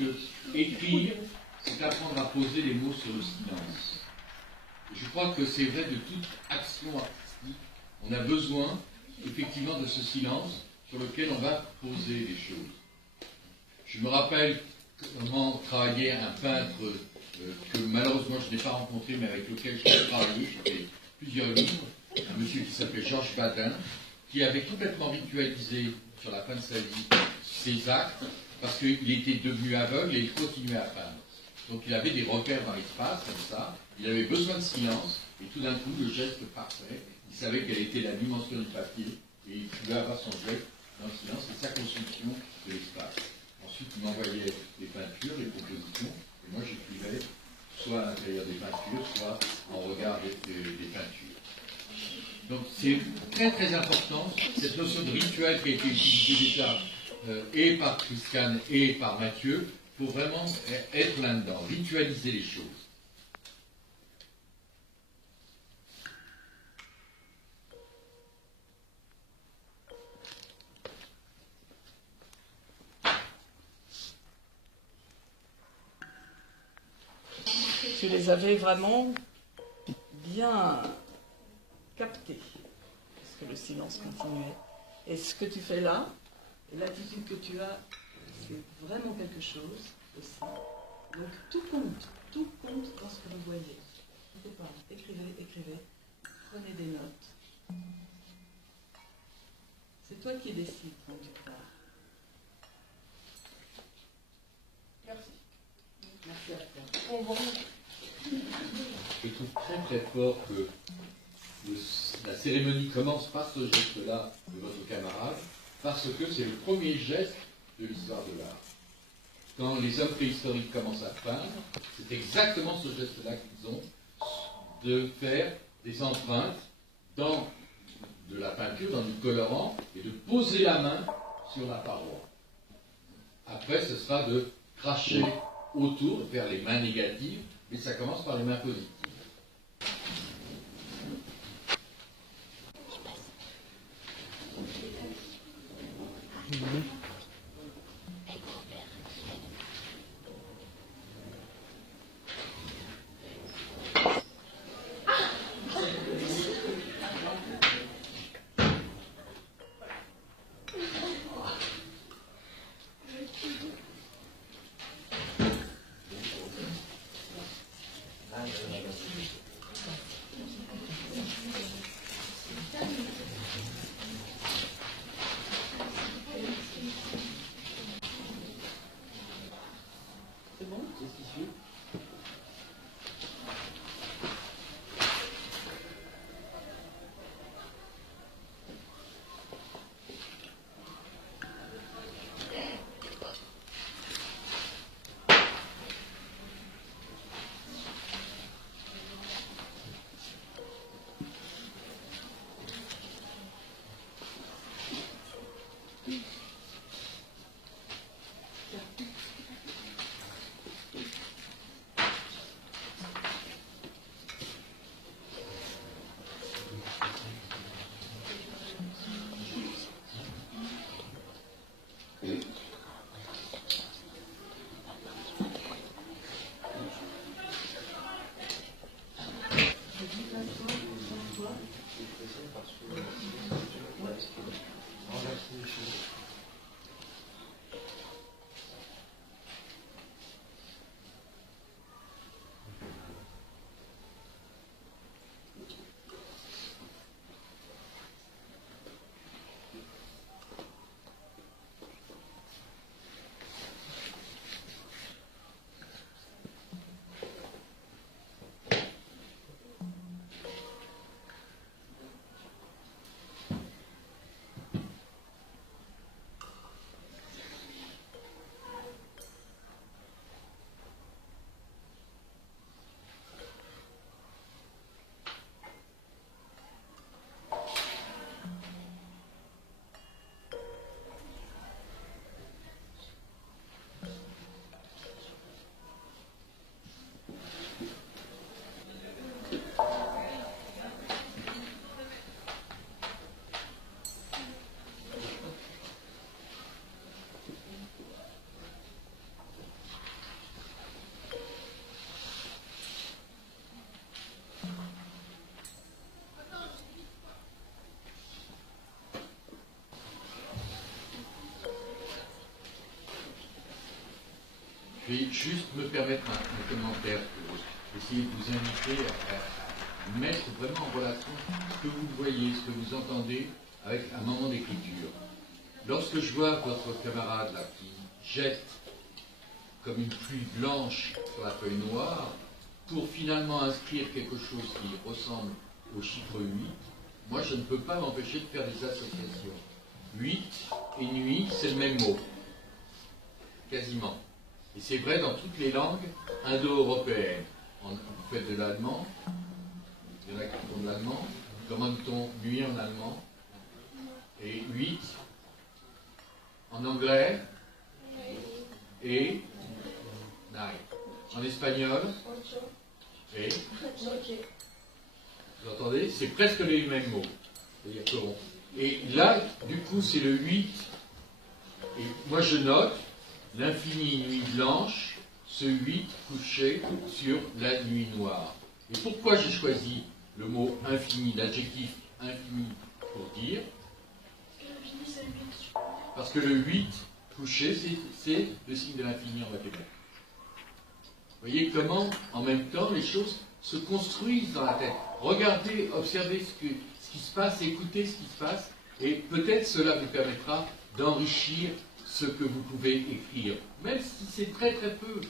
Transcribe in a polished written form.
que écrire, c'est apprendre à poser les mots sur le silence. Et je crois que c'est vrai de toute action artistique. On a besoin, effectivement, de ce silence sur lequel on va poser les choses. Je me rappelle comment travaillait un peintre que malheureusement je n'ai pas rencontré, mais avec lequel j'ai travaillé, j'ai fait plusieurs livres, un monsieur qui s'appelait Georges Badin, qui avait complètement ritualisé sur la fin de sa vie ses actes, parce qu'il était devenu aveugle et il continuait à peindre. Donc il avait des repères dans l'espace, comme ça, il avait besoin de silence, et tout d'un coup, le geste parfait, il savait quelle était la dimension du papier, et il pouvait avoir son geste dans le silence, c'est sa construction de l'espace. Ensuite, il m'envoyait des peintures, des compositions, et moi j'écrivais soit à l'intérieur des peintures, soit en regard des peintures. Donc c'est très très important, cette notion de rituel qui a été utilisée déjà et par Christiane et par Mathieu, il faut vraiment être là-dedans, ritualiser les choses. Tu les avais vraiment bien captés, parce que le silence continuait. Et ce que tu fais là, et l'attitude que tu as, c'est vraiment quelque chose aussi. Donc tout compte dans ce que vous voyez. N'hésitez pas, écrivez, prenez des notes. C'est toi qui décides quand tu pars. Merci. Merci à toi. Au revoir. Je trouve très très fort que la cérémonie commence par ce geste-là de votre camarade, parce que c'est le premier geste de l'histoire de l'art. Quand les hommes préhistoriques commencent à peindre, c'est exactement ce geste-là qu'ils ont, de faire des empreintes dans de la peinture, dans du colorant, et de poser la main sur la paroi. Après, ce sera de cracher autour, de faire les mains négatives, mais ça commence par les mains positives. Je vais juste me permettre un commentaire pour essayer de vous inviter à mettre vraiment en relation ce que vous voyez, ce que vous entendez avec un moment d'écriture. Lorsque je vois votre camarade là qui jette comme une pluie blanche sur la feuille noire, pour finalement inscrire quelque chose qui ressemble au chiffre 8, moi je ne peux pas m'empêcher de faire des associations. 8 et nuit, c'est le même mot. Quasiment. Et c'est vrai dans toutes les langues indo-européennes. Vous faites de l'allemand, il y en a qui font de l'allemand. Comment dit-on nuit en allemand? Et 8 en anglais? Et night. En espagnol? Et vous entendez? C'est presque les mêmes mots. Et là, du coup, c'est le 8. Et moi, je note l'infini nuit blanche, ce 8 couché sur la nuit noire. Et pourquoi j'ai choisi le mot infini, l'adjectif infini pour dire? Parce que le 8 couché, c'est le signe de l'infini en mathématiques. Vous voyez comment, en même temps, les choses se construisent dans la tête. Regardez, observez ce qui se passe, écoutez ce qui se passe, et peut-être cela vous permettra d'enrichir ce que vous pouvez écrire. Même si c'est très très peu,